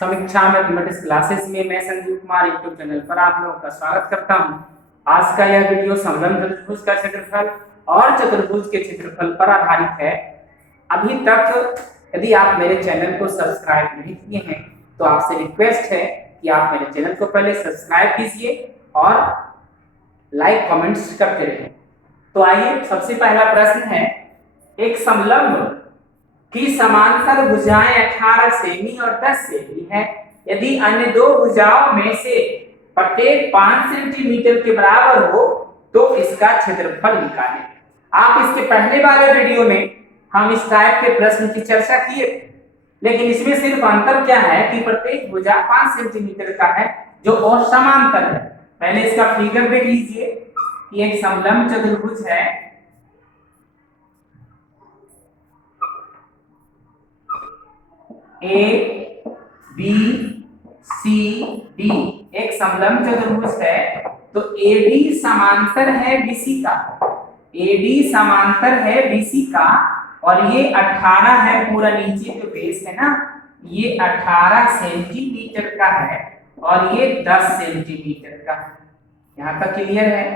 समीक्षा mathematics classes में मैं संजीव कुमार यूट्यूब चैनल पर आप लोगों का स्वागत करता हूं। आज का यह वीडियो समलंब चतुर्भुज का क्षेत्रफल और चतुर्भुज के क्षेत्रफल पर आधारित है। अभी तक यदि आप मेरे चैनल को सब्सक्राइब नहीं किए हैं तो आपसे रिक्वेस्ट है कि आप मेरे चैनल को पहले सब्सक्राइब कीजिए और लाइक कमेंट्स करते रहें। तो आइए, सबसे पहला प्रश्न है, एक समलंब की समांतर भुजाएं 18 सेमी और 10 सेमी है। यदि अन्य दो भुजाओं में से प्रत्येक 5 सेंटीमीटर के बराबर हो तो इसका क्षेत्रफल निकालें। आप इसके पहले वाले वीडियो में हम इस टाइप के प्रश्न की चर्चा किए थे, लेकिन इसमें सिर्फ अंतर क्या है कि प्रत्येक भुजा 5 सेंटीमीटर का है जो असमांतर है। पहले इसका फिगर देख लीजिए कि एक समलंब चतुर्भुज है, ए बी सी डी एक समलंब चतुर्भुज है। तो ए बी समांतर है बीसी का, ए बी समांतर है बीसी का, और ये 18 है, पूरा नीचे जो बेस है ना ये 18 सेंटीमीटर का है और ये 10 सेंटीमीटर का है। यहां तक क्लियर है।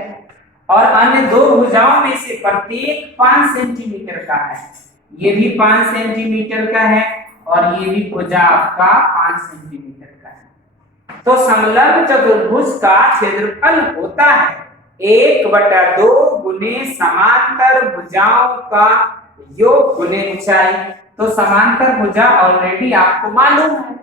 और अन्य दो भुजाओं में से प्रत्येक 5 सेंटीमीटर का है, ये भी 5 सेंटीमीटर का है और ये भी भुजा आपका 5 सेंटीमीटर का है। तो समलंब चतुर्भुज का क्षेत्रफल होता है 1/2 गुने समांतर भुजाओं का योग गुने ऊंचाई। तो समांतर भुजा ऑलरेडी आपको मालूम है,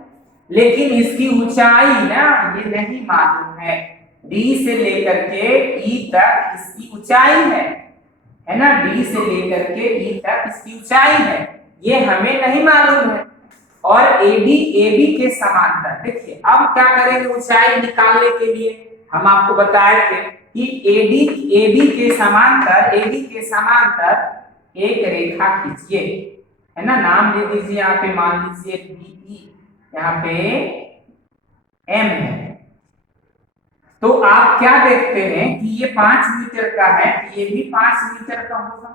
लेकिन इसकी ऊंचाई ना ये नहीं मालूम है। डी से लेकर के ई तक इसकी ऊंचाई है ना, डी से लेकर के ई तक इसकी ऊंचाई है, ये हमें नहीं मालूम है। और एबी के समांतर, देखिए अब क्या करेंगे ऊंचाई निकालने के लिए, हम आपको बताए थे कि एबी के समांतर एक रेखा खींचिए, है ना, नाम दे दीजिए यहाँ पे, मान लीजिए बीई, यहाँ पे एम है। तो आप क्या देखते हैं कि ये 5 मीटर का है, ये भी 5 मीटर का होगा,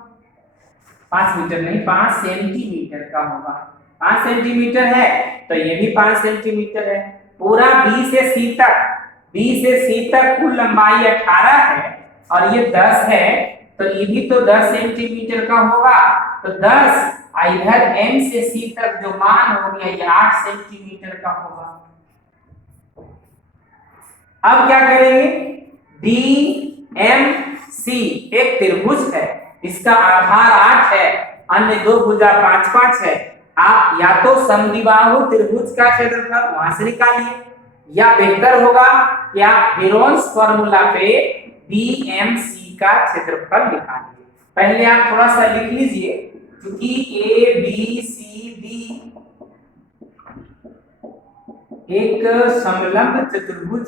5 मीटर नहीं 5 सेंटीमीटर का होगा। 5 सेंटीमीटर है तो ये भी 5 सेंटीमीटर है। पूरा बी से सी तक कुल लंबाई 18 है और ये 10 है, तो ये भी तो 10 सेंटीमीटर का होगा। तो 10 इधर एम से सी तक जो मान हो गया ये 8 सेंटीमीटर का होगा। अब क्या करेंगे, डी एम सी एक त्रिभुज है, इसका आधार 8 है, अन्य दो भुजा 5-5 है। आप या तो समद्विबाहु त्रिभुज का क्षेत्रफल वहां से निकालिए, या बेहतर होगा कि आप हेरोन्स फॉर्मूला पे डीएमसी का क्षेत्रफल निकालिए। पहले आप थोड़ा सा लिख लीजिए, क्योंकि ए बी सी डी एक समलंब चतुर्भुज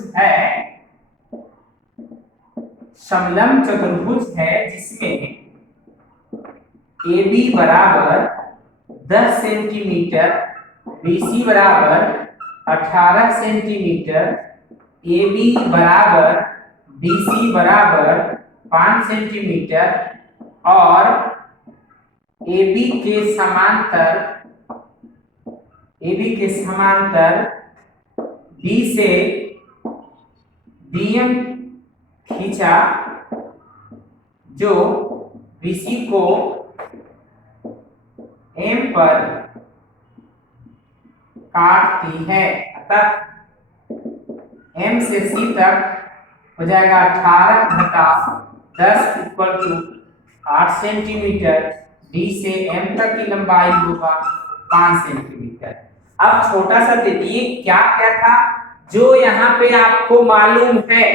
है जिसमें ए बी बराबर 10 सेंटीमीटर, बीसी बराबर 18 सेंटीमीटर, ए बी बराबर बीसी बराबर 5 सेंटीमीटर और ए बी के समांतर डी से डीएम खींचा जो बीसी को एम पर काटती है। अतः एम से सी तक हो जाएगा 18/10 इक्वल टू 8 सेंटीमीटर, डी से एम तक की लंबाई होगा 5 सेंटीमीटर। अब छोटा सा देखिए क्या क्या था जो यहाँ पे आपको मालूम है,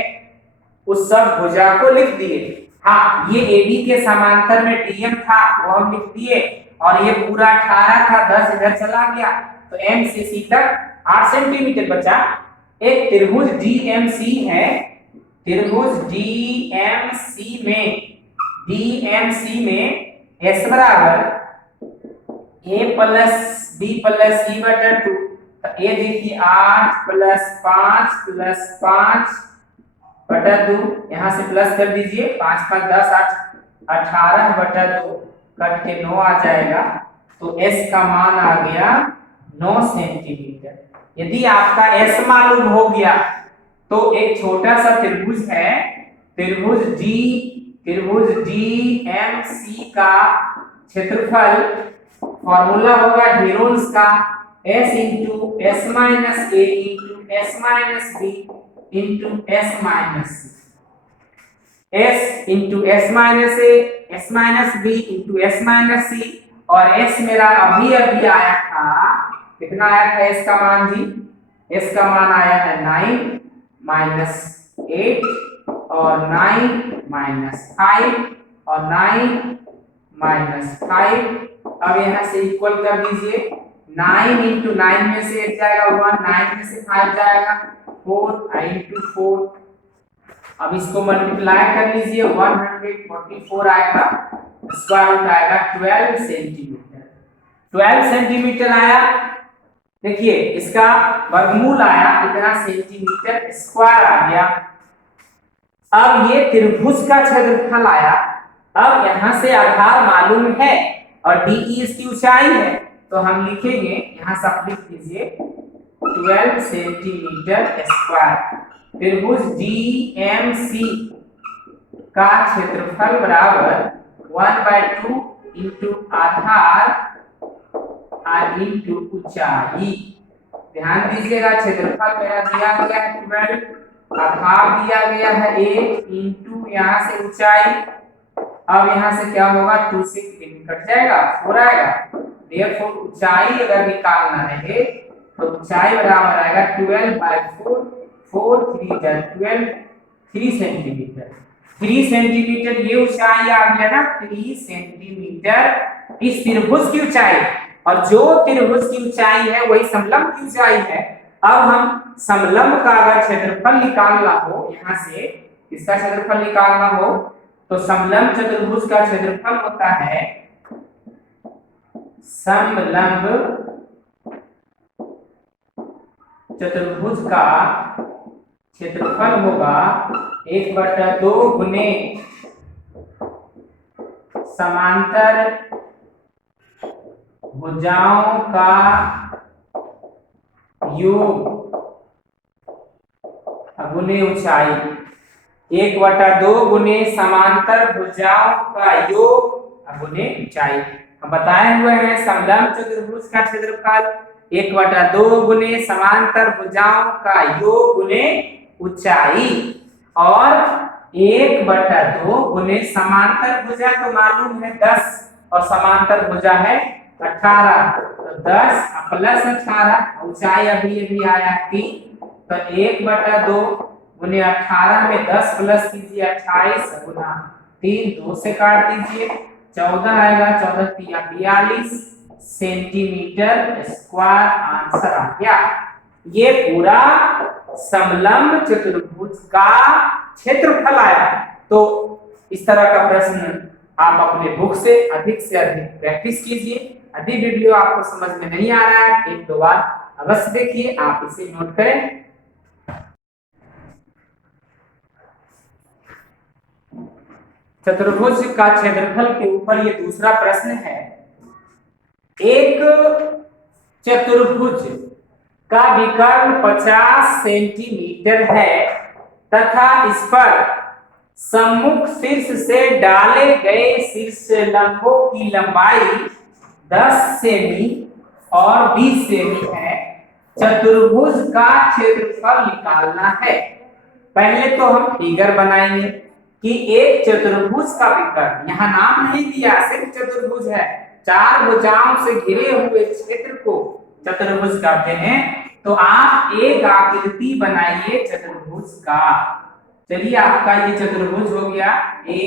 उस सब भुजा को लिख दिए। हाँ, ये एबी के समांतर में डीएम था वो हम लिख दिए, और ये पूरा 18 था, 10 इधर चला गया, तो एम से सी तक 8 सेंटीमीटर बचा। एक त्रिभुज डीएमसी है, त्रिभुज डीएमसी में एस बराबर ए प्लस बी प्लस सी बटा 2, तो ए देखिए 8 + 5 + 5 बटा 2, यहाँ से प्लस कर दीजिए, 5 5 10 8 18/2 कट के 9 आ जाएगा। तो s का मान आ गया 9 सेंटीमीटर। यदि आपका S मालूम हो गया तो एक छोटा सा त्रिभुज है, त्रिभुज DMC का क्षेत्रफल फॉर्मूला होगा हेरोन्स का S into S minus A into S minus B into S minus C, S into S minus A S minus B into S minus C, और S मेरा अभी अभी आया था, कितना आया था S का मान जी? S का मान आया है 9 माइनस 8 और 9 माइनस 5 और 9 माइनस 5। अब यहाँ से इक्वल कर दीजिए, 9 इंटू 9 में से 1 जाएगा 1, 9 में से 5 जाएगा 4 इंटू 4। अब इसको मल्टीप्लाई कर लीजिए, 144 आएगा, स्क्वायर रूट आएगा 12 सेंटीमीटर। 12 सेंटीमीटर आया। देखिए इसका वर्गमूल आया इतना सेंटीमीटर स्क्वायर आ गया। अब ये त्रिभुज का क्षेत्रफल आया। अब यहां से आधार मालूम है और DE इसकी ऊंचाई है, तो हम लिखेंगे, यहां से आप लिख दीजिए 12 सेंटीमीटर स्क्वायर। त्रिभुज DMC का क्षेत्रफल बराबर 1/2 इंटू आधार और इंटू ऊंचाई। ध्यान दीजिएगा, क्षेत्रफल मेरा दिया गया है 12, आधार दिया गया है 1 इंटू यहाँ से ऊंचाई। अब यहाँ से क्या होगा, 2 से 3 कट जाएगा, 4 आएगा। देयरफॉर ऊंचाई अगर निकालना रहे तो ऊंचाई बराबर आएगा 12/4, 4 3 12, 3 सेंटीमीटर। 3 सेंटीमीटर ये ऊंचाई आ गया ना, 3 सेंटीमीटर इस त्रिभुज की ऊंचाई, और जो त्रिभुज की ऊंचाई है वही समलंब की ऊंचाई है। अब हम समलंब का अगर क्षेत्रफल निकालना हो, यहाँ से इसका क्षेत्रफल निकालना हो तो समलंब चतुर्भुज का क्षेत्रफल होता है, समलंब चतुर्भुज का क्षेत्रफल होगा 1/2 गुने समांतर भुजाओं का योग गुने ऊंचाई। 1/2 गुने समांतर भुजाओं का योग गुने ऊंचाई। हम बताए हुए हैं समलंब चतुर्भुज का क्षेत्रफल 1/2 गुने समांतर भुजाओं का योग गुने ऊंचाई, और 1/2 गुने समांतर भुजा तो मालूम है 10 और समांतर भुजा है 18, तो 10 प्लस 18, ऊंचाई अभी आया 3, तो 1/2 गुने 18 में 10 प्लस कीजिए 28 गुना 3, 2 से काट दीजिए 14 आएगा, 14 3 42 सेंटीमीटर स्क्वायर आंसर आ गया। ये पूरा समलंब चतुर्भुज का क्षेत्रफल आया। तो इस तरह का प्रश्न आप अपने बुक से अधिक प्रैक्टिस कीजिए। यदि वीडियो आपको समझ में नहीं आ रहा है, 1-2 बार अवश्य देखिए, आप इसे नोट करें। चतुर्भुज का क्षेत्रफल के ऊपर ये दूसरा प्रश्न है। एक चतुर्भुज का विकर्ण 50 सेंटीमीटर है तथा इस पर सम्मुख शीर्ष से डाले गए शीर्ष लंबों की लंबाई 10 सेमी और 20 सेमी है। चतुर्भुज का क्षेत्रफल निकालना है। पहले तो हम फिगर बनाएंगे कि एक चतुर्भुज का विकर्ण, यहाँ नाम नहीं दिया, सिर्फ चतुर्भुज है, 4 भुजाओं से घिरे हुए क्षेत्र को चतुर्भुज कहते हैं। तो आप एक आकृति बनाइए चतुर्भुज का। चलिए, आपका ये चतुर्भुज हो गया A,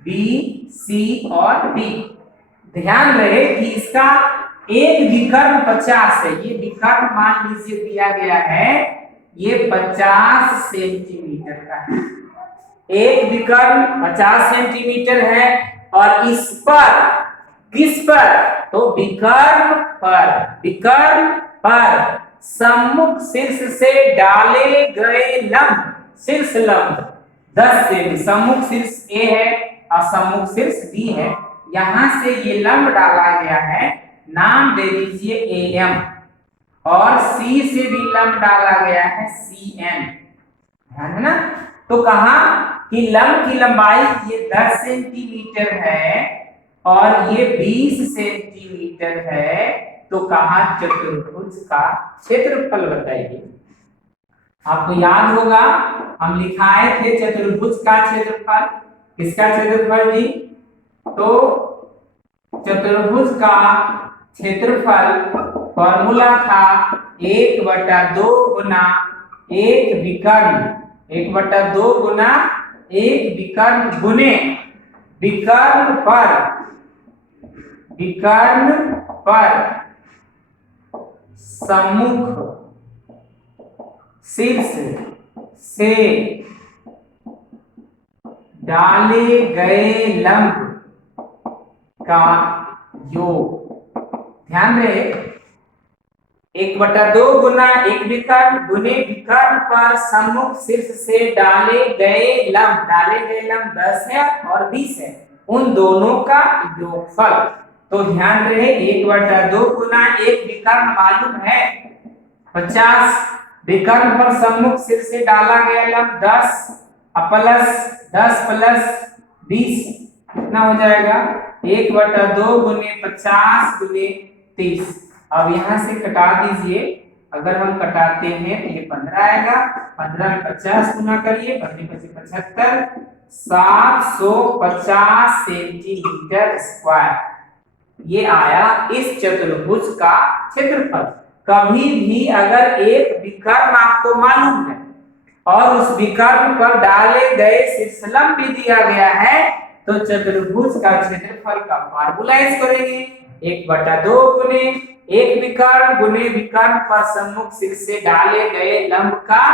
B, C और D। ध्यान रहे कि इसका एक विकर्ण 50 है। ये विकर्ण मान लीजिए दिया गया है, ये 50 सेंटीमीटर का है। एक विकर्ण 50 सेंटीमीटर है और इस पर, किस पर, तो विकर्ण पर सम्मुख शीर्ष से डाले गए लंब, शीर्ष लंब 10 सेमी। सम्मुख शीर्ष A है और सम्मुख शीर्ष D है। यहां से ये लंब डाला गया है, नाम दे दीजिए AM। और सी से भी लंब डाला गया है CN, ध्यान है ना। तो कहा कि लंब की लंबाई ये 10 सेंटीमीटर है और ये 20 सेंटीमीटर है, तो कहा चतुर्भुज का क्षेत्रफल बताइए। आपको याद होगा हम लिखाए थे चतुर्भुज का क्षेत्रफल, किसका क्षेत्रफल जी, तो चतुर्भुज का क्षेत्रफल फॉर्मूला था 1/2 गुना एक विकर्ण, 1/2 गुना एक विकर्ण गुने विकर्ण पर सम्मुख शीर्ष से डाले गए लंब का योग। ध्यान रहे 1/2 गुना एक विकर्ण गुने विकर्ण पर सम्मुख शीर्ष से डाले गए लंब 10 है और 20 है, उन दोनों का योगफल। तो ध्यान रहे 1/2 गुना एक विकर्ण मालूम है 50, विकर्ण पर सम्मुख शीर्ष से डाला गया लंब 10 प्लस 10 प्लस 20 कितना हो जाएगा 1/2 गुने 50 गुने 30। अब यहां से कटा दीजिए, अगर हम कटाते हैं तो ये 15 आएगा, 15 में 50 गुना करिए, 75 750 सेंटीमीटर स्क्वायर, ये आया इस चतुर्भुज का क्षेत्रफल। कभी भी अगर एक विकर्ण आपको मालूम है और उस विकर्ण पर डाले गए शीर्षलंब भी दिया गया है, तो चतुर्भुज का क्षेत्रफल का फार्मूला यूज करेंगे 1/2 गुने एक विकर्ण गुने विकर्ण पर सम्मुख शीर्ष से डाले गए लंब का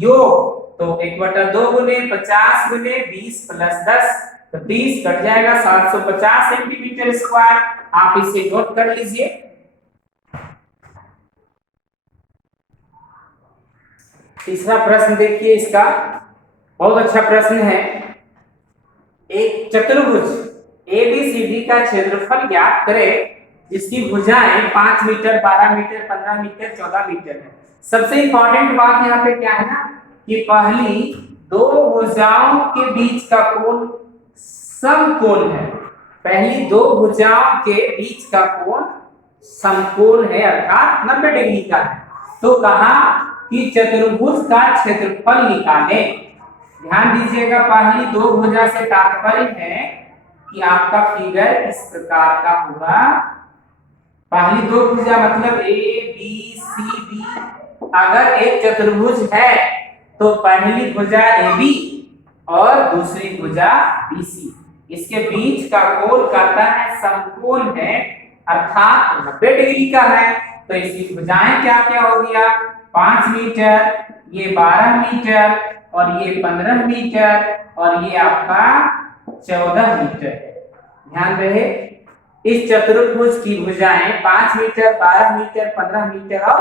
योग। तो 1/2 गुने 50 गुने 20 प्लस 10, तो 30 कट जाएगा 750 सेंटीमीटर स्क्वायर। आप इसे नोट कर लीजिए। तीसरा प्रश्न देखिए, इसका बहुत अच्छा प्रश्न है। एक चतुर्भुज ABCD का क्षेत्रफल ज्ञात करें जिसकी भुजाएं 5 मीटर 12 मीटर 15 मीटर 14 मीटर है। सबसे इंपॉर्टेंट बात यहाँ पे क्या है ना कि पहली दो भुजाओं के बीच का कोण समकोण है, पहली दो भुजाओं के बीच का कोण समकोण है अर्थात 90 डिग्री का है। तो कहा कि चतुर्भुज का क्षेत्रफल निकालें। ध्यान दीजिएगा, पहली दो भुजा से तात्पर्य है कि आपका फिगर इस प्रकार का होगा। पहली दो भुजा मतलब ABCD, अगर एक चतुर्भुज है तो पहली भुजा AB और दूसरी भुजा BC, इसके बीच का कोण कहता है समकोण है अर्थात 90 डिग्री का है। तो इसकी भुजाएं क्या क्या हो गया 5 मीटर, ये 12 मीटर और ये 15 मीटर और ये आपका 14 मीटर। ध्यान रहे इस चतुर्भुज की भुजाएं 5 मीटर 12 मीटर 15 मीटर और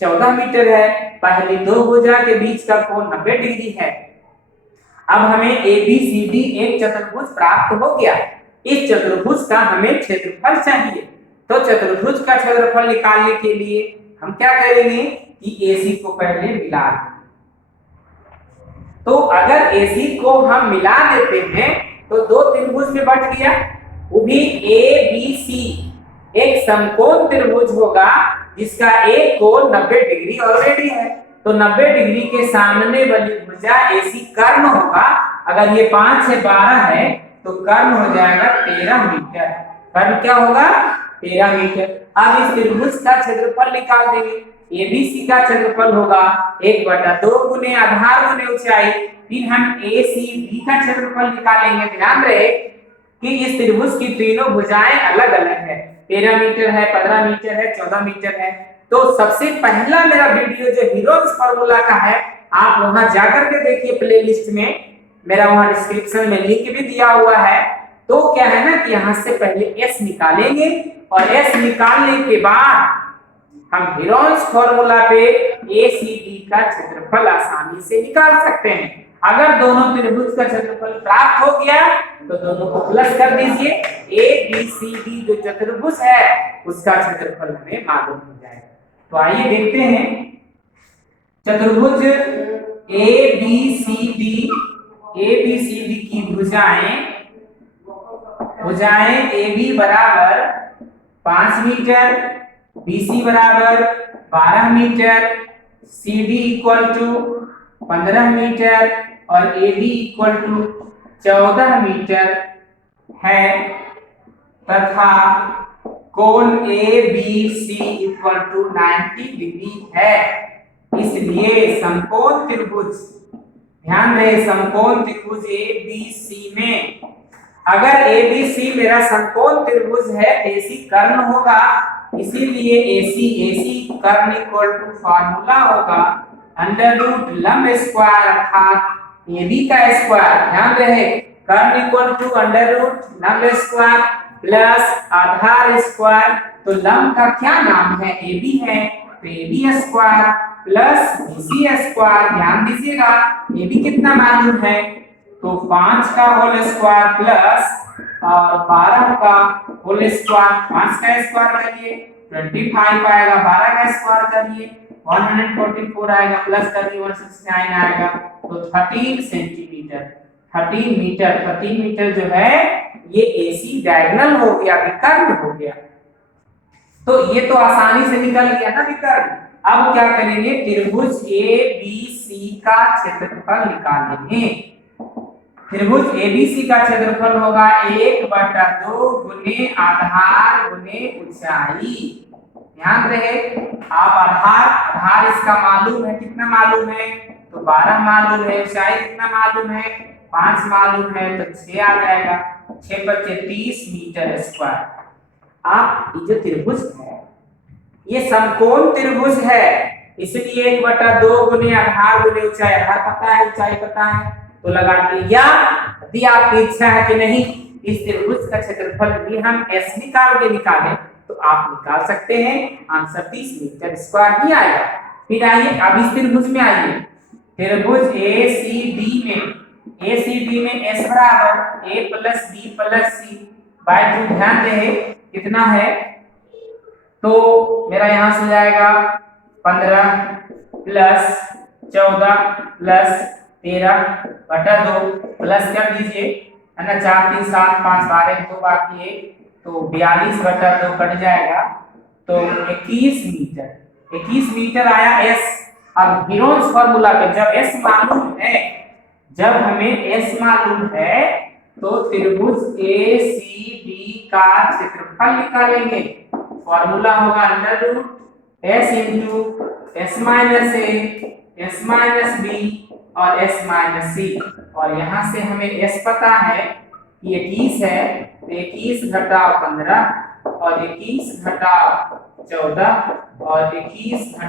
14 मीटर है। पहली दो भुजा के बीच का कोण 90 डिग्री है। अब हमें ABCD एक चतुर्भुज प्राप्त हो गया। इस चतुर्भुज का हमें क्षेत्रफल चाहिए। तो चतुर्भुज का क्षेत्रफल निकालने के लिए हम क्या करेंगे कि AC को पहले मिला दें। तो अगर AC को हम मिला देते हैं तो दो त्रिभुज में बट गया, वो भी ABC एक समकोण त्रिभुज होगा जिसका एक कोण 90 डिग्री ऑलरेडी है। तो 90 डिग्री के सामने वाली भुजा AC कर्ण होगा। अगर ये 5 से 12 है तो कर्ण हो जाएगा 13 मीटर। कर्ण क्या होगा 13 मीटर। अब इस त्रिभुज का क्षेत्रफल निकाल देंगे। ABC का क्षेत्रफल होगा 1/2 गुने आधार गुने ऊंचाई। फिर हम ACB का क्षेत्रफल निकालेंगे। ध्यान रहे कि इस त्रिभुज की तीनों भुजाएं अलग अलग है, 13 मीटर है 15 मीटर है 14 मीटर है। तो सबसे पहला मेरा वीडियो जो हीरोज फार्मूला का है आप वहां जाकर के देखिए, प्लेलिस्ट में मेरा वहां डिस्क्रिप्शन में लिंक भी दिया हुआ है। तो क्या है ना कि यहां से पहले S निकालेंगे और S निकालने के बाद हम हीरोज फार्मूला पे ACD का क्षेत्रफल आसानी से निकाल सकते हैं। अगर दोनों त्रिभुज का क्षेत्रफल प्राप्त हो गया तो दोनों को प्लस कर दीजिए। ABCD जो चतुर्भुज है उसका क्षेत्रफल हमें मालूम हो जाएगा। तो आइए देखते हैं चतुर्भुज ABCD की भुजाएं AB बराबर 5 मीटर, BC बराबर 12 metre, CD equal to 15 metre और AB इक्वल टू 14 मीटर है तथा कोण ABC इक्वल टू 90 डिग्री है। इसलिए समकोण त्रिभुज, ध्यान रहे, समकोण त्रिभुज ABC में अगर ABC मेरा समकोण त्रिभुज है, AC कर्ण होगा, इसीलिए AC कर्ण इक्वल टू फार्मूला होगा अंडर रूट लंब स्क्वायर अर्थात AB का स्क्वायर, ध्यान रहे कर्ण इक्वल टू अंडर रूट लंब स्क्वायर प्लस आधार स्क्वायर। तो लंब का क्या नाम है? AB है, तो AB square plus BC square. ध्यान दीजिएगा AB कितना मालूम है, तो 5 का होल स्क्वायर प्लस और 12 का होल स्क्वायर, 5 का स्क्वायर करिए 25 आएगा, 12 का स्क्वायर करिए 144 आएगा, प्लस करिए 169 आएगा, तो 13 सेंटीमीटर, 13 मीटर जो है ये AC डायगोनल हो गया, विकर्ण हो गया। तो ये तो आसानी से निकल गया ना विकर्ण। अब क्या करेंगे, त्रिभुज ABC का क्षेत्रफल निकालेंगे। त्रिभुज ABC का क्षेत्रफल होगा 1/2 गुने आधार गुने ऊंचाई। ध्यान रहे, आप आधार इसका मालूम है, कितना मालूम है, तो 12 मालूम है, ऊंचाई कितना मालूम है, 5 मालूम है, तो 6 आ जाएगा, 6 × 30 मीटर स्क्वायर। आप ये जो त्रिभुज है ये समकोण त्रिभुज है, इसलिए 1/2 गुने आधार गुने ऊंचाई, आधार पता है ऊंचाई पता है तो लगाते, या यदि आपकी इच्छा है कि नहीं इस त्रिभुज का क्षेत्रफल भी हम S निकाल के निकालें तो आप निकाल सकते हैं, आंसर 30 मीटर स्क्वायर ही आएगा। फिर आइए अब इस त्रिभुज में आइए, त्रिभुज ACD में S बराबर A + B + C / 2। ध्यान रहे कितना है, तो मेरा यहां से हो जाएगा 15 + 14 + 13/2 प्लस कर दीजिए, है ना, 4 3 7 5 12 2 बाकी है, तो 42/2 कट जाएगा, तो 21 मीटर आया S। अब हीरोज फार्मूला पे जब S मालूम है, जब हमें S मालूम है तो त्रिभुज ACD का क्षेत्रफल निकालेंगे। फार्मूला होगा under root S × S - A S - B और S - C, और यहाँ से हमें S पता है कि 21 है, तो 21 - 15 और 21 - 14 और 21 -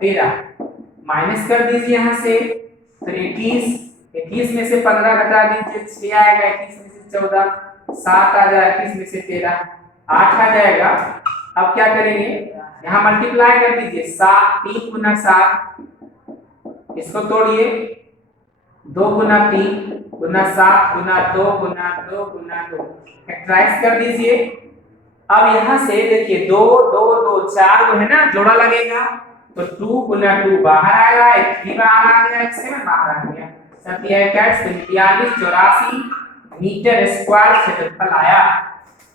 13 माइनस कर दीजिए यहाँ से, तो 21 में से 15 घटा दीजिए 6 आएगा, 21 में से 14 7 आ जाएगा, 21 में से 13 8 आ जाएगा। अब क्या करेंगे, यहाँ मल्टीप्लाई कर दीजिए, 3 × 7, इसको तोड़िए, 2 × 3 × 7 × 2 × 2 × 2 फैक्टराइज कर दीजिए। अब यहाँ से देखिए 2 2 2 4 जो है ना जोड़ा लगेगा, तो 2 × 2 बाहर आएगा, 3 बाहर आ गया, 7 बाहर आ गया, 42 84 मीटर स्क्वायर क्षेत्रफल आया।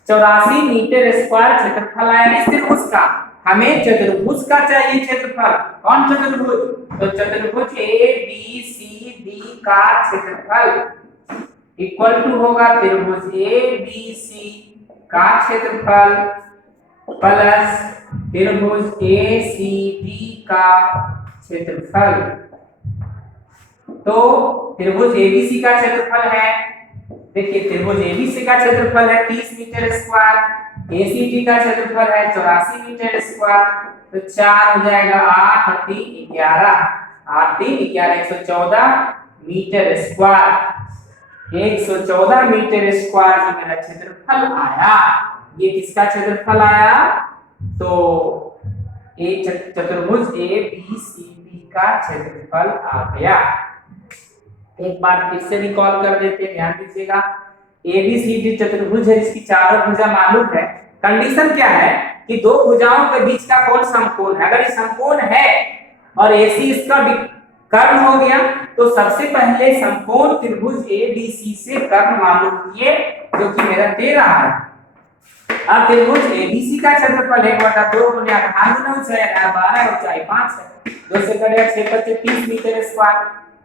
84 मीटर स्क्वायर क्षेत्रफल आया इस त्रिभुज का। हमें चतुर्भुज का चाहिए क्षेत्रफल, कौन चतुर्भुज, तो चतुर्भुज ABCD का क्षेत्रफल इक्वल टू होगा त्रिभुज ABC का क्षेत्रफल प्लस त्रिभुज ACD का क्षेत्रफल। तो त्रिभुज ABC का क्षेत्रफल है, देखिए त्रिभुज ABC का क्षेत्रफल है 30 मीटर स्क्वायर, ACD का क्षेत्रफल है 84 मीटर स्क्वायर, तो 4 हो जाएगा 8 3 11 8 3 11 114 मीटर स्क्वायर। 114 मीटर स्क्वायर जो मेरा क्षेत्रफल आया, ये किसका क्षेत्रफल आया, तो एक चतुर्भुज ABCD का क्षेत्रफल आ गया। एक बार फिर से रिकॉल कर देते हैं, ध्यान दीजिएगा, ABCD चतुर्भुज है, इसकी चारों भुजा मालूम है। कंडीशन क्या है, कि दो भुजाओं के बीच का कोण समकोण है। अगर ये समकोण है और AC इसका कर्ण हो गया तो सबसे पहले समकोण त्रिभुज ABC से कर्ण मालूम किए, जो कि मेरा 13 है। अब त्रिभुज ABC का क्षेत्रफल 1/2 गुने 18 गुना ऊंचाई 12 ऊंचाई 5 है। 2 से कटे 6 × 30 मीटर स्क्वायर।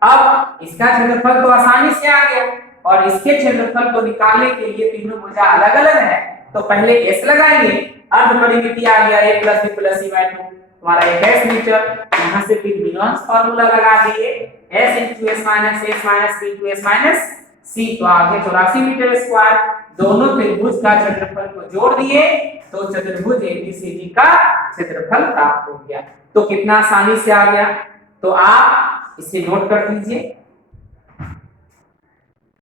अब इसका क्षेत्रफल तो आसानी से आ गया और इसके क्षेत्रफल को निकालने के लिए तीनों भुजा अलग-अलग है, तो पहले S लगाएंगे। अर्ध परिमिति आ गया a + b + c/2 हमारा 21 मीटर। यहां से फिर बिलोन्स फार्मूला लगा दिए s × s - b × s - c, तो आ गया 84 मीटर स्क्वायर। दोनों त्रिभुज का क्षेत्रफल को जोड़ दिए तो चतुर्भुज ABCD का क्षेत्रफल प्राप्त हो गया। तो कितना आसानी से आ गया। तो आप इसे नोट कर लीजिए।